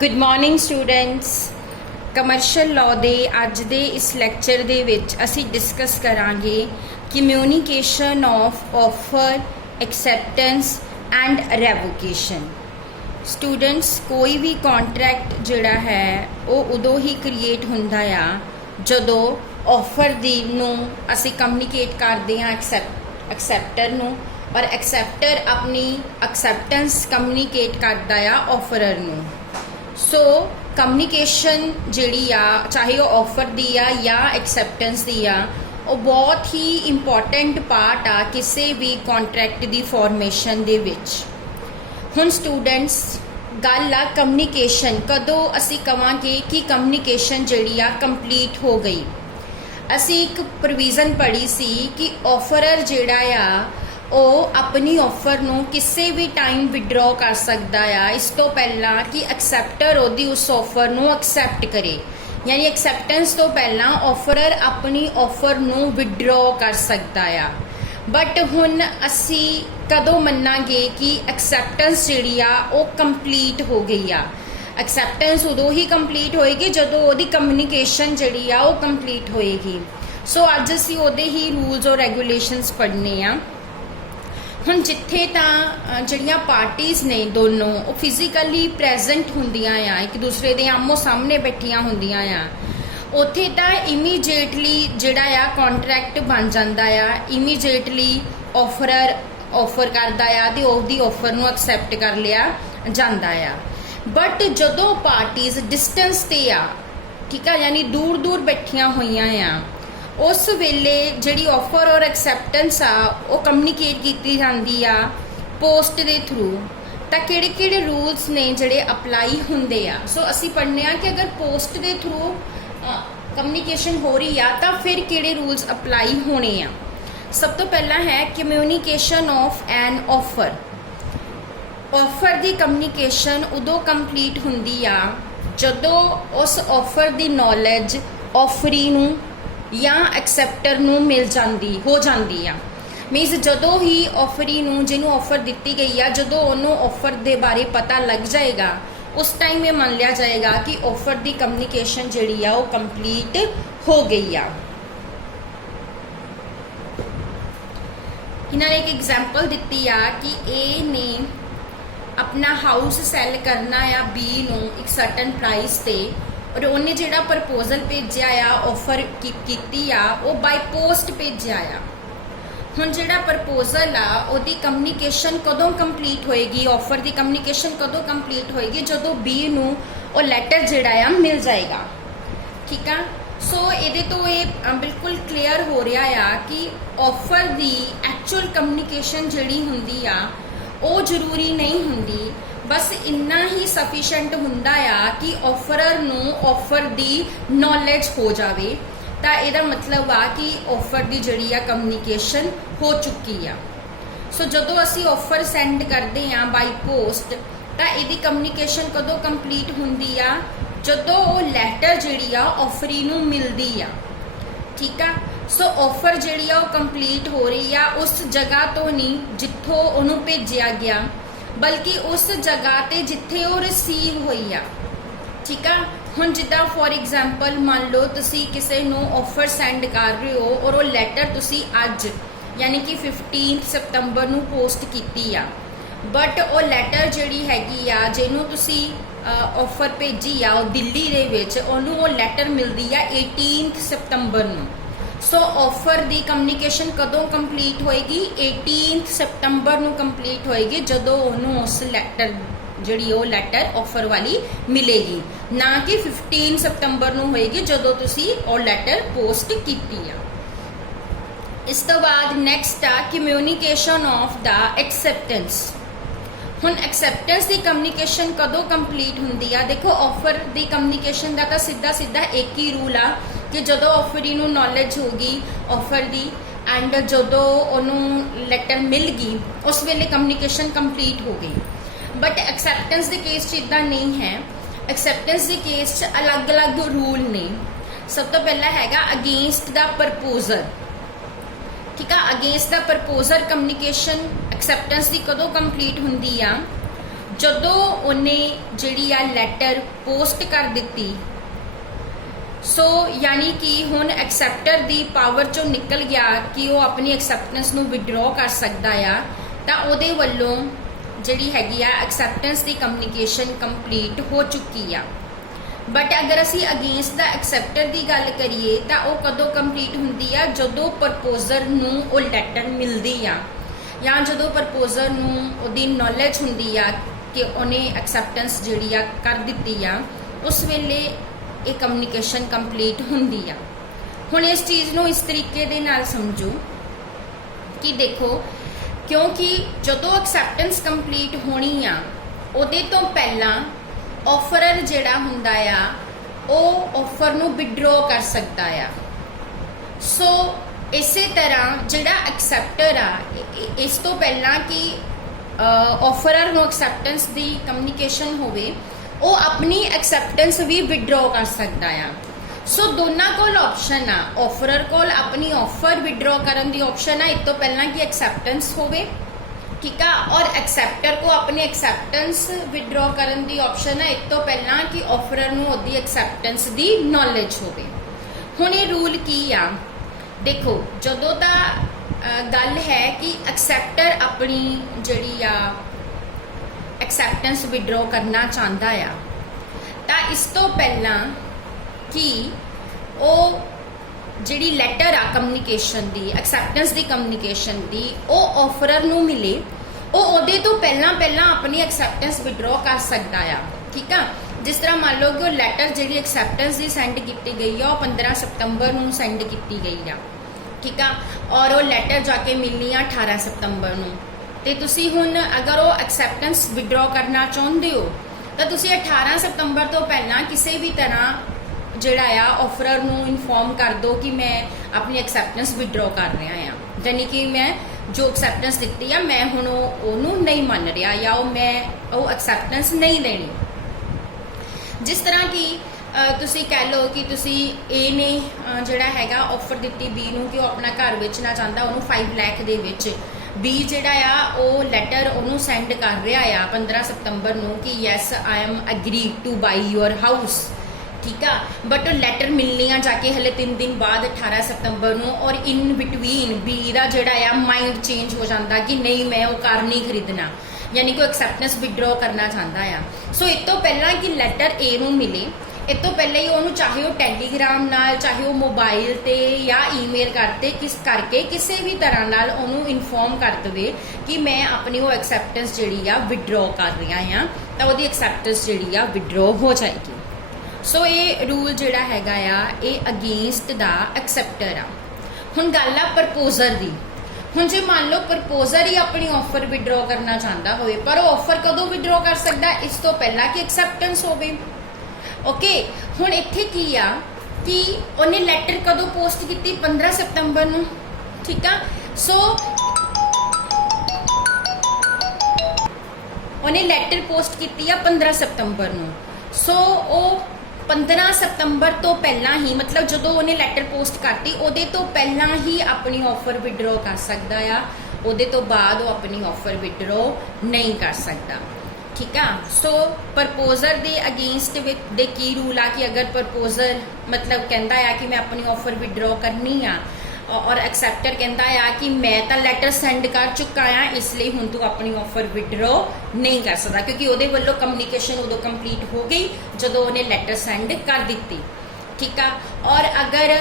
Good morning students. Commercial law ਦੇ ਅੱਜ ਦੇ ਇਸ ਲੈਕਚਰ ਦੇ ਵਿੱਚ ਅਸੀਂ ਡਿਸਕਸ ਕਰਾਂਗੇ communication of offer, acceptance and revocation. Students, ਕੋਈ ਵੀ ਕੌਂਟਰੈਕਟ ਜਿਹੜਾ ਹੈ ਉਹ ਉਦੋਂ ਹੀ ਕ੍ਰੀਏਟ ਹੁੰਦਾ ਆ ਜਦੋਂ ਆਫਰ ਦੀ ਨੂੰ ਅਸੀਂ ਕਮਿਊਨੀਕੇਟ ਕਰਦੇ ਹਾਂ ਐਕਸੈਪਟਰ ਨੂੰ, और एक्सैप्टर अपनी एक्सैप्टेंस कम्यूनीकेट करता है ऑफरर नू। सो कम्यूनीकेशन जिहड़ी आ चाहे वो ऑफर दी आ या एक्सैप्टेंस दी आ वो बहुत ही इंपॉर्टेंट पार्ट आ किसी भी कॉन्ट्रैक्ट दी फॉर्मेशन दे विच। हुण स्टूडेंट्स गल आ कम्यूनीकेशन कदों असी कवांगे कि कम्यूनीकेशन जिहड़ी आ कंप्लीट हो गई। असी एक प्रोविजन पढ़ी सी कि ऑफरर जिहड़ा आ ਉਹ ਆਪਣੀ ਆਫਰ ਨੂੰ ਕਿਸੇ ਵੀ ਟਾਈਮ ਵਿਡਰਾਅ ਕਰ ਸਕਦਾ ਆ ਇਸ ਤੋਂ ਪਹਿਲਾਂ ਕਿ ਐਕਸੈਪਟਰ ਉਹਦੀ ਉਸ ਆਫਰ ਨੂੰ ਐਕਸੈਪਟ ਕਰੇ। ਯਾਨੀ ਐਕਸੈਪਟੈਂਸ ਤੋਂ ਪਹਿਲਾਂ ਆਫਰਰ ਆਪਣੀ ਆਫਰ ਨੂੰ ਵਿਡਰਾਅ ਕਰ ਸਕਦਾ ਆ। ਬਟ ਹੁਣ ਅਸੀਂ ਕਦੋਂ ਮੰਨਾਂਗੇ ਕਿ ਐਕਸੈਪਟੈਂਸ ਜਿਹੜੀ ਆ ਉਹ ਕੰਪਲੀਟ ਹੋ ਗਈ ਆ। ਐਕਸੈਪਟੈਂਸ ਉਦੋਂ ਹੀ ਕੰਪਲੀਟ ਹੋਏਗੀ ਜਦੋਂ ਉਹਦੀ ਕਮਿਊਨੀਕੇਸ਼ਨ ਜਿਹੜੀ ਆ ਉਹ ਕੰਪਲੀਟ ਹੋਏਗੀ। ਸੋ ਅੱਜ ਅਸੀਂ ਉਹਦੇ ਹੀ ਰੂਲਸ ਔਰ ਰੈਗੂਲੇਸ਼ਨਸ ਪੜ੍ਹਨੇ ਆ। ਹੁਣ ਜਿੱਥੇ ਤਾਂ ਜਿਹੜੀਆਂ ਪਾਰਟੀਜ਼ ਨੇ ਦੋਨੋਂ ਉਹ ਫਿਜ਼ੀਕਲੀ ਪ੍ਰੈਜ਼ੈਂਟ ਹੁੰਦੀਆਂ ਆ, ਇੱਕ ਦੂਸਰੇ ਦੇ ਆਮੋ ਸਾਹਮਣੇ ਬੈਠੀਆਂ ਹੁੰਦੀਆਂ ਆ, ਉੱਥੇ ਤਾਂ ਇਮੀਡੀਏਟਲੀ ਜਿਹੜਾ ਆ ਕੌਂਟਰੈਕਟ ਬਣ ਜਾਂਦਾ ਆ। ਇਮੀਡੀਏਟਲੀ ਆਫਰਰ ਆਫਰ ਕਰਦਾ ਆ ਤੇ ਉਹਦੀ ਆਫਰ ਨੂੰ ਐਕਸੈਪਟ ਕਰ ਲਿਆ ਜਾਂਦਾ ਆ। ਬਟ ਜਦੋਂ ਪਾਰਟੀਜ਼ ਡਿਸਟੈਂਸ ਤੇ ਆ, ਠੀਕ ਆ, ਯਾਨੀ ਦੂਰ ਦੂਰ ਬੈਠੀਆਂ ਹੋਈਆਂ ਆ, उस वेले जिहड़ी ऑफर और एक्सैप्टेंस आ वो कम्यूनीकेट की जाती आ पोस्ट के थ्रू। तो किहड़े किहड़े रूल्स ने जिहड़े अपलाई हुंदे आ। सो असी पढ़ने आ कि अगर पोस्ट के थ्रू कम्यूनीकेशन हो रही आ तो फिर किहड़े रूल्स अपलाई होने आ। सब तो पहला है communication of an offer. Offer की कम्यूनीकेशन उदों कंप्लीट हुंदी आ जदों उस ऑफर की नॉलेज ऑफरी नूं या एक्सैप्टर नूं मिल जाती हो जाती आ। मीनस जदों ही ऑफरी नूं जिन्हों ऑफर दी गई आ जदों उन्होंने ऑफर के बारे पता लग जाएगा उस टाइम ये मान लिया जाएगा कि ऑफर की कम्यूनीकेशन जिहड़ी आ वो कंप्लीट हो गई आ। इन्होंने एक एग्जाम्पल दी आ कि ए ने अपना हाउस सैल करना आ बी नूं एक सर्टन प्राइस ते और उन्हें जिहड़ा प्रपोजल भेजिया आ ऑफर की आ वो बाय पोस्ट भेजिया आ। हुण जिहड़ा प्रपोजल आ उहदी कम्यूनीकेशन कदों कंप्लीट होएगी, ऑफर की कम्यूनीकेशन कदों कंप्लीट होएगी जदों बी नूं वो लैटर जिहड़ा आ मिल जाएगा। ठीक है। सो इहदे तो ये बिल्कुल क्लीयर हो रहा आ कि ऑफर की एक्चुअल कम्यूनीकेशन जिहड़ी हुंदी आ वो जरूरी नहीं हुंदी, बस इन्ना ही सफिशेंट हुंदा आ कि ऑफरर नूं ऑफर दी नॉलेज हो जावे। तो इहदा मतलब आ कि ऑफर दी जिहड़ी आ कम्यूनीकेशन हो चुकी आ। सो जदों असी ऑफर सेंड करते हैं बाई पोस्ट तो इहदी कम्यूनीकेशन कदों कंप्लीट हुंदी आ जदों वो लैटर जिहड़ी आ ऑफरी नूं मिलदी आ। ठीक है। सो ऑफर जिहड़ी आ वो कंप्लीट हो रही आ उस जगह तो नहीं जिथों उहनूं भेजिया गया, बल्कि उस जगह ते जिथे वो रिसीव हुई आ। ठीक है। हुण जिद्दां फॉर एग्जाम्पल मान लो तुसी किसी नूं ऑफर सेंड कर रहे हो और वो लैटर तुसी अज यानी कि 15 सितंबर नूं पोस्ट कीती आ, बट वो लैटर जिहड़ी हैगी आ जिहनूं तुसी ऑफर भेजी आ वो दिल्ली दे विच उहनूं वो लैटर मिलदी आ 18 सितंबर नूं। सो ऑफर की कम्यूनीकेशन कदों कंप्लीट होएगी 18 सितंबर नूं कंप्लीट होएगी जदों उन्होंने उस लैटर जिहड़ी वो लैटर ऑफर वाली मिलेगी, ना कि 15 सितंबर नूं होएगी जदों तुसी वो लैटर पोस्ट कीती आ। इस तो बाद नैक्सट आ कम्यूनीकेशन ऑफ द एक्सैप्टेंस। हुण एक्सैप्टेंस की कम्यूनीकेशन कदों कंप्लीट हुंदी आ। देखो ऑफर की कम्यूनीकेशन का तो सीधा सीधा एक ही रूल आ कि जदों ऑफरी नूं नॉलेज होगी ऑफर की एंड जदों उन्होंने लैटर मिल गई उस वेले कम्यूनीकेशन कंप्लीट हो गई। बट एक्सैप्टेंस के केस इदा नहीं है। एक्सैप्टेंस के केस अलग अलग रूल ने। सब तो पहला हैगा अगेंस्ट द प्रपोजर। ठीक है। अगेंस्ट द प्रपोजर कम्यूनीकेशन एक्सैप्टेंस की कदों कंप्लीट हुंदी आ ਜਦੋਂ ਉਹਨੇ ਜਿਹੜੀ ਆ ਲੈਟਰ ਪੋਸਟ ਕਰ ਦਿੱਤੀ, ਸੋ ਯਾਨੀ ਕਿ ਹੁਣ ਐਕਸੈਪਟਰ ਦੀ ਪਾਵਰ ਚੋਂ ਨਿਕਲ ਗਿਆ ਕਿ ਉਹ ਆਪਣੀ ਐਕਸੈਪਟੈਂਸ ਨੂੰ ਵਿਡਰੋ ਕਰ ਸਕਦਾ ਆ, ਤਾਂ ਉਹਦੇ ਵੱਲੋਂ ਜਿਹੜੀ ਹੈਗੀ ਆ ਐਕਸੈਪਟੈਂਸ ਦੀ ਕਮਿਊਨੀਕੇਸ਼ਨ ਕੰਪਲੀਟ ਹੋ ਚੁੱਕੀ ਆ। ਬਟ ਅਗਰ ਅਸੀਂ ਅਗੇਂਸਟ ਦਾ ਐਕਸੈਪਟਰ ਦੀ ਗੱਲ ਕਰੀਏ ਤਾਂ ਉਹ ਕਦੋਂ ਕੰਪਲੀਟ ਹੁੰਦੀ ਆ, ਜਦੋਂ ਪ੍ਰਪੋਜ਼ਰ ਨੂੰ ਉਹ ਲੈਟਰ ਮਿਲਦੀ ਆ ਜਾਂ ਜਦੋਂ ਪ੍ਰਪੋਜ਼ਰ ਨੂੰ ਉਹਦੀ ਨੌਲੇਜ ਹੁੰਦੀ ਆ ਕਿ ਉਹਨੇ ਐਕਸੈਪਟੈਂਸ ਜਿਹੜੀ ਆ ਕਰ ਦਿੱਤੀ ਆ, ਉਸ ਵੇਲੇ ਇਹ ਕਮਿਊਨੀਕੇਸ਼ਨ ਕੰਪਲੀਟ ਹੁੰਦੀ ਆ। ਹੁਣ ਇਸ ਚੀਜ਼ ਨੂੰ ਇਸ ਤਰੀਕੇ ਦੇ ਨਾਲ ਸਮਝੋ ਕਿ ਦੇਖੋ, ਕਿਉਂਕਿ ਜਦੋਂ ਐਕਸੈਪਟੈਂਸ ਕੰਪਲੀਟ ਹੋਣੀ ਆ ਉਹਦੇ ਤੋਂ ਪਹਿਲਾਂ ਆਫਰਰ ਜਿਹੜਾ ਹੁੰਦਾ ਆ ਉਹ ਆਫਰ ਨੂੰ ਵਿਡਰੋ ਕਰ ਸਕਦਾ ਆ। ਸੋ ਇਸੇ ਤਰ੍ਹਾਂ ਜਿਹੜਾ ਐਕਸੈਪਟਰ ਆ, ਇਸ ਤੋਂ ਪਹਿਲਾਂ ਕਿ ਆਫਰਰ ਨੂੰ ਐਕਸੈਪਟੈਂਸ ਦੀ ਕਮਿਊਨੀਕੇਸ਼ਨ ਹੋਵੇ, ਉਹ ਆਪਣੀ ਐਕਸੈਪਟੈਂਸ ਵੀ ਵਿਡਰੋ ਕਰ ਸਕਦਾ ਆ। ਸੋ ਦੋਨਾਂ ਕੋਲ ਆਪਸ਼ਨ ਆ, ਆਫਰਰ ਕੋਲ ਆਪਣੀ ਆਫਰ ਵਿਡਰੋ ਕਰਨ ਦੀ ਆਪਸ਼ਨ ਆ ਇਸ ਤੋਂ ਪਹਿਲਾਂ ਕਿ ਐਕਸੈਪਟੈਂਸ ਹੋਵੇ, ਠੀਕ ਆ, ਔਰ ਐਕਸੈਪਟਰ ਕੋ ਆਪਣੀ ਐਕਸੈਪਟੈਂਸ ਵਿਡਰੋ ਕਰਨ ਦੀ ਆਪਸ਼ਨ ਹੈ ਇਸ ਤੋਂ ਪਹਿਲਾਂ ਕਿ ਆਫਰਰ ਨੂੰ ਉਹਦੀ ਐਕਸੈਪਟੈਂਸ ਦੀ ਨੌਲੇਜ ਹੋਵੇ। ਹੁਣ ਇਹ ਰੂਲ ਕੀ ਆ, ਦੇਖੋ ਜਦੋਂ ਤਾਂ ਗੱਲ ਹੈ ਕਿ ਐਕਸੈਪਟਰ ਆਪਣੀ ਜਿਹੜੀ ਆ ਐਕਸੈਪਟੈਂਸ ਵਿਡਰੋ ਕਰਨਾ ਚਾਹੁੰਦਾ ਆ, ਤਾਂ ਇਸ ਤੋਂ ਪਹਿਲਾਂ ਕਿ ਉਹ ਜਿਹੜੀ ਲੈਟਰ ਆ ਕਮਿਊਨੀਕੇਸ਼ਨ ਦੀ, ਐਕਸੈਪਟੈਂਸ ਦੀ ਕਮਿਊਨੀਕੇਸ਼ਨ ਦੀ, ਉਹ ਆਫਰਰ ਨੂੰ ਮਿਲੇ, ਉਹ ਉਹਦੇ ਤੋਂ ਪਹਿਲਾਂ ਆਪਣੀ ਐਕਸੈਪਟੈਂਸ ਵਿਡਰੋ ਕਰ ਸਕਦਾ ਆ, ਠੀਕ ਆ। ਜਿਸ ਤਰ੍ਹਾਂ ਮੰਨ ਲਓ ਕਿ ਉਹ ਲੈਟਰ ਜਿਹੜੀ ਐਕਸੈਪਟੈਂਸ ਦੀ ਸੈਂਡ ਕੀਤੀ ਗਈ ਆ ਉਹ 15 ਸਤੰਬਰ ਨੂੰ ਸੈਂਡ ਕੀਤੀ ਗਈ ਆ, ਠੀਕ ਆ, ਔਰ ਉਹ ਲੈਟਰ ਜਾ ਕੇ ਮਿਲਣੀ ਆ 18 ਸਤੰਬਰ ਨੂੰ, ਤੇ ਤੁਸੀਂ ਹੁਣ ਅਗਰ ਉਹ ਐਕਸੈਪਟੈਂਸ ਵਿਡਰੋ ਕਰਨਾ ਚਾਹੁੰਦੇ ਹੋ ਤਾਂ ਤੁਸੀਂ 18 ਸਤੰਬਰ ਤੋਂ ਪਹਿਲਾਂ ਕਿਸੇ ਵੀ ਤਰ੍ਹਾਂ ਜਿਹੜਾ ਆ ਆਫਰਰ ਨੂੰ ਇਨਫੋਰਮ ਕਰ ਦਿਓ ਕਿ ਮੈਂ ਆਪਣੀ ਐਕਸੈਪਟੈਂਸ ਵਿਡਰੋ ਕਰ ਰਿਹਾ ਆ, ਯਾਨੀ ਕਿ ਮੈਂ ਜੋ ਐਕਸੈਪਟੈਂਸ ਦਿੱਤੀ ਆ ਮੈਂ ਹੁਣ ਉਹਨੂੰ ਨਹੀਂ ਮੰਨ ਰਿਹਾ ਜਾਂ ਉਹ ਐਕਸੈਪਟੈਂਸ ਨਹੀਂ ਦੇਣੀ। ਜਿਸ ਤਰ੍ਹਾਂ ਕਿ ਤੁਸੀਂ ਕਹਿ ਲਓ ਕਿ ਤੁਸੀਂ A ਨੇ ਜਿਹੜਾ ਹੈਗਾ ਆਫਰ ਦਿੱਤੀ B ਨੂੰ ਕਿ ਉਹ ਆਪਣਾ ਘਰ ਵੇਚਣਾ ਚਾਹੁੰਦਾ, ਉਹਨੂੰ 5 ਲੱਖ ਦੇ ਵਿੱਚ। B ਜਿਹੜਾ ਆ ਉਹ ਲੈਟਰ ਉਹਨੂੰ ਸੈਂਡ ਕਰ ਰਿਹਾ ਆ 15 ਸਤੰਬਰ ਨੂੰ ਕਿ yes I am agree to buy your house, ਠੀਕ ਆ, ਬਟ ਉਹ ਲੈਟਰ ਮਿਲਣੀ ਆ ਜਾ ਕੇ ਹਲੇ 3 ਦਿਨ ਬਾਅਦ 18 ਸਤੰਬਰ ਨੂੰ, ਔਰ ਇਨ ਬਿਟਵੀਨ B ਦਾ ਜਿਹੜਾ ਆ ਮਾਈਂਡ ਚੇਂਜ ਹੋ ਜਾਂਦਾ ਕਿ ਨਹੀਂ ਮੈਂ ਉਹ ਕਾਰ ਨਹੀਂ ਖਰੀਦਣਾ, ਯਾਨੀ ਕਿ ਉਹ ਐਕਸੈਪਟੈਂਸ ਵਿਡਰੋ ਕਰਨਾ ਚਾਹੁੰਦਾ ਆ। ਸੋ ਇਸ ਤੋਂ ਪਹਿਲਾਂ ਕਿ ਲੈਟਰ A ਨੂੰ ਮਿਲੇ, ਇਸ ਤੋਂ ਪਹਿਲਾਂ ਹੀ ਉਹਨੂੰ ਚਾਹੇ ਉਹ ਟੈਲੀਗ੍ਰਾਮ ਨਾਲ, ਚਾਹੇ ਉਹ ਮੋਬਾਈਲ ਤੇ ਜਾਂ ਈਮੇਲ ਕਰਤੇ ਕਰਕੇ ਕਿਸੇ ਵੀ ਤਰ੍ਹਾਂ ਨਾਲ ਉਹਨੂੰ ਇਨਫੋਰਮ ਕਰ ਦੇਵੇ ਕਿ ਮੈਂ ਆਪਣੀ ਉਹ ਐਕਸੈਪਟੈਂਸ ਜਿਹੜੀ ਆ ਵਿਡਰੋ ਕਰ ਰਿਹਾ ਆ, ਤਾਂ ਉਹਦੀ ਐਕਸੈਪਟੈਂਸ ਜਿਹੜੀ ਆ ਵਿਡਰੋ ਹੋ ਜਾਏਗੀ। ਸੋ ਇਹ ਰੂਲ ਜਿਹੜਾ ਹੈਗਾ ਆ ਇਹ ਅਗੇਂਸਟ ਦਾ ਐਕਸੈਪਟਰ ਆ। ਹੁਣ ਗੱਲ ਆ ਪ੍ਰਪੋਜ਼ਰ ਦੀ। ਹੁਣ ਜੇ ਮੰਨ ਲਓ ਪ੍ਰਪੋਜ਼ਰ ਹੀ ਆਪਣੀ ਆਫਰ ਵਿਡਰੋ ਕਰਨਾ ਚਾਹੁੰਦਾ ਹੋਵੇ, ਪਰ ਉਹ ਆਫਰ ਕਦੋਂ ਵਿਡਰੋ ਕਰ ਸਕਦਾ, ਇਸ ਤੋਂ ਪਹਿਲਾਂ ਕਿ ਐਕਸੈਪਟੈਂਸ ਹੋਵੇ। ਓਕੇ, ਹੁਣ ਇੱਥੇ ਕੀ ਆ ਕਿ ਉਹਨੇ ਲੈਟਰ ਕਦੋਂ ਪੋਸਟ ਕੀਤੀ, 15 ਸਤੰਬਰ ਨੂੰ, ਠੀਕ ਆ। ਸੋ ਉਹਨੇ ਲੈਟਰ ਪੋਸਟ ਕੀਤੀ ਆ 15 ਸਤੰਬਰ ਨੂੰ। ਸੋ ਉਹ 15 ਸਤੰਬਰ ਤੋਂ ਪਹਿਲਾਂ ਹੀ, ਮਤਲਬ ਜਦੋਂ ਉਹਨੇ ਲੈਟਰ ਪੋਸਟ ਕਰਤੀ ਉਹਦੇ ਤੋਂ ਪਹਿਲਾਂ ਹੀ ਆਪਣੀ ਆਫਰ ਵਿਡਰੋ ਕਰ ਸਕਦਾ ਆ, ਉਹਦੇ ਤੋਂ ਬਾਅਦ ਉਹ ਆਪਣੀ ਆਫਰ ਵਿਡਰੋ ਨਹੀਂ ਕਰ ਸਕਦਾ, ਠੀਕ ਆ। ਸੋ ਪ੍ਰਪੋਜ਼ਰ ਦੇ ਅਗੇਂਸਟ ਦੇ ਕੀ ਰੂਲ ਆ ਕਿ ਅਗਰ ਪ੍ਰਪੋਜ਼ਰ ਮਤਲਬ ਕਹਿੰਦਾ ਆ ਕਿ ਮੈਂ ਆਪਣੀ ਆਫਰ ਵਿਡਰੋ ਕਰਨੀ ਆ, ਔਰ ਐਕਸੈਪਟਰ ਕਹਿੰਦਾ ਆ ਕਿ ਮੈਂ ਤਾਂ ਲੈਟਰ ਸੈਂਡ ਕਰ ਚੁੱਕਾ ਆ, ਇਸ ਲਈ ਹੁਣ ਤੂੰ ਆਪਣੀ ਆਫਰ ਵਿਡਰੋ ਨਹੀਂ ਕਰ ਸਕਦਾ, ਕਿਉਂਕਿ ਉਹਦੇ ਵੱਲੋਂ ਕਮਿਊਨੀਕੇਸ਼ਨ ਉਦੋਂ ਕੰਪਲੀਟ ਹੋ ਗਈ ਜਦੋਂ ਉਹਨੇ ਲੈਟਰ ਸੈਂਡ ਕਰ ਦਿੱਤੀ, ਠੀਕ ਆ। ਔਰ ਅਗਰ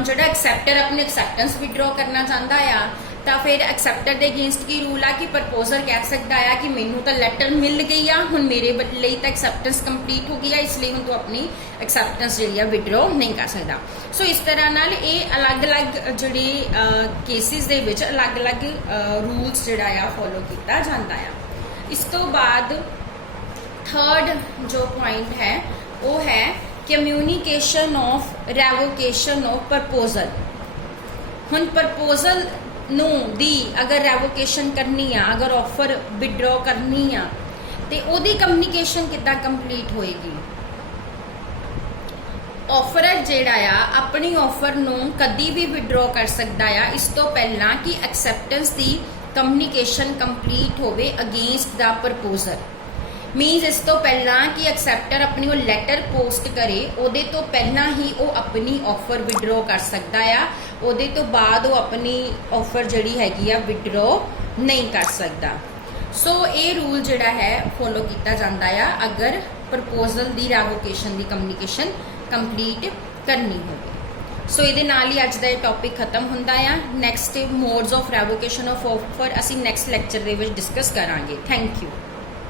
ਜਿਹੜਾ ਐਕਸੈਪਟਰ ਆਪਣੀ ਐਕਸੈਪਟੈਂਸ ਵਿਡਰੋ ਕਰਨਾ ਚਾਹੁੰਦਾ ਆ ਤਾਂ ਫਿਰ ਐਕਸੈਪਟਰ ਦੇ ਅਗੇਂਸਟ ਕੀ ਰੂਲ ਆ ਕਿ ਪ੍ਰਪੋਜ਼ਰ ਕਹਿ ਸਕਦਾ ਆ ਕਿ ਮੈਨੂੰ ਤਾਂ ਲੈਟਰ ਮਿਲ ਗਈ ਆ, ਹੁਣ ਮੇਰੇ ਲਈ ਤਾਂ ਐਕਸੈਪਟੈਂਸ ਕੰਪਲੀਟ ਹੋ ਗਈ ਆ, ਇਸ ਲਈ ਹੁਣ ਤੂੰ ਆਪਣੀ ਐਕਸੈਪਟੈਂਸ ਜਿਹੜੀ ਆ ਵਿਡਰੋ ਨਹੀਂ ਕਰ ਸਕਦਾ। ਸੋ ਇਸ ਤਰ੍ਹਾਂ ਨਾਲ ਇਹ ਅਲੱਗ-ਅਲੱਗ ਜਿਹੜੇ ਕੇਸਿਸ ਦੇ ਵਿੱਚ ਅਲੱਗ-ਅਲੱਗ ਰੂਲਸ ਜਿਹੜਾ ਆ ਫੋਲੋ ਕੀਤਾ ਜਾਂਦਾ ਆ। ਇਸ ਤੋਂ ਬਾਅਦ ਥਰਡ ਜੋ ਪੁਆਇੰਟ ਹੈ ਉਹ ਹੈ communication of revocation of proposal. ਹੁਣ ਪ੍ਰਪੋਜ਼ਲ ਨੂੰ ਦੀ ਅਗਰ ਰੈਵੋਕੇਸ਼ਨ ਕਰਨੀ ਆ, ਅਗਰ ਆਫਰ ਵਿਡਰੋ ਕਰਨੀ ਆ, ਤੇ ਉਹਦੀ ਕਮਿਊਨੀਕੇਸ਼ਨ ਕਿੱਦਾਂ ਕੰਪਲੀਟ ਹੋਏਗੀ। ਆਫਰਰ ਜਿਹੜਾ ਆ ਆਪਣੀ ਆਫਰ ਨੂੰ ਕਦੀ ਵੀ ਵਿਡਰੋ ਕਰ ਸਕਦਾ ਆ ਇਸ ਤੋਂ ਪਹਿਲਾਂ ਕਿ ਐਕਸੈਪਟੈਂਸ ਦੀ ਕਮਿਊਨੀਕੇਸ਼ਨ ਕੰਪਲੀਟ ਹੋਵੇ ਅਗੇਂਸਟ ਦਾ ਪ੍ਰਪੋਜ਼ਰ। ਮੀਨਸ ਇਸ ਤੋਂ ਪਹਿਲਾਂ ਕਿ ਐਕਸੈਪਟਰ ਆਪਣੀ ਉਹ ਲੈਟਰ ਪੋਸਟ ਕਰੇ ਉਹਦੇ ਤੋਂ ਪਹਿਲਾਂ ਹੀ ਉਹ ਆਪਣੀ ਆਫਰ ਵਿਡਰੋ ਕਰ ਸਕਦਾ ਆ, ਉਹਦੇ ਤੋਂ ਬਾਅਦ ਉਹ ਆਪਣੀ ਆਫਰ ਜਿਹੜੀ ਹੈਗੀ ਆ ਵਿਡਰੋ ਨਹੀਂ ਕਰ ਸਕਦਾ। ਸੋ ਇਹ ਰੂਲ ਜਿਹੜਾ ਹੈ ਫੋਲੋ ਕੀਤਾ ਜਾਂਦਾ ਆ ਅਗਰ ਪ੍ਰਪੋਜ਼ਲ ਦੀ ਰੈਵੋਕੇਸ਼ਨ ਦੀ ਕਮਿਊਨੀਕੇਸ਼ਨ ਕੰਪਲੀਟ ਕਰਨੀ ਹੋਵੇ। ਸੋ ਇਹਦੇ ਨਾਲ ਹੀ ਅੱਜ ਦਾ ਇਹ ਟੌਪਿਕ ਖਤਮ ਹੁੰਦਾ ਆ। Next modes of revocation of offer ਅਸੀਂ ਨੈਕਸਟ ਲੈਕਚਰ ਦੇ ਵਿੱਚ ਡਿਸਕਸ ਕਰਾਂਗੇ। Thank you.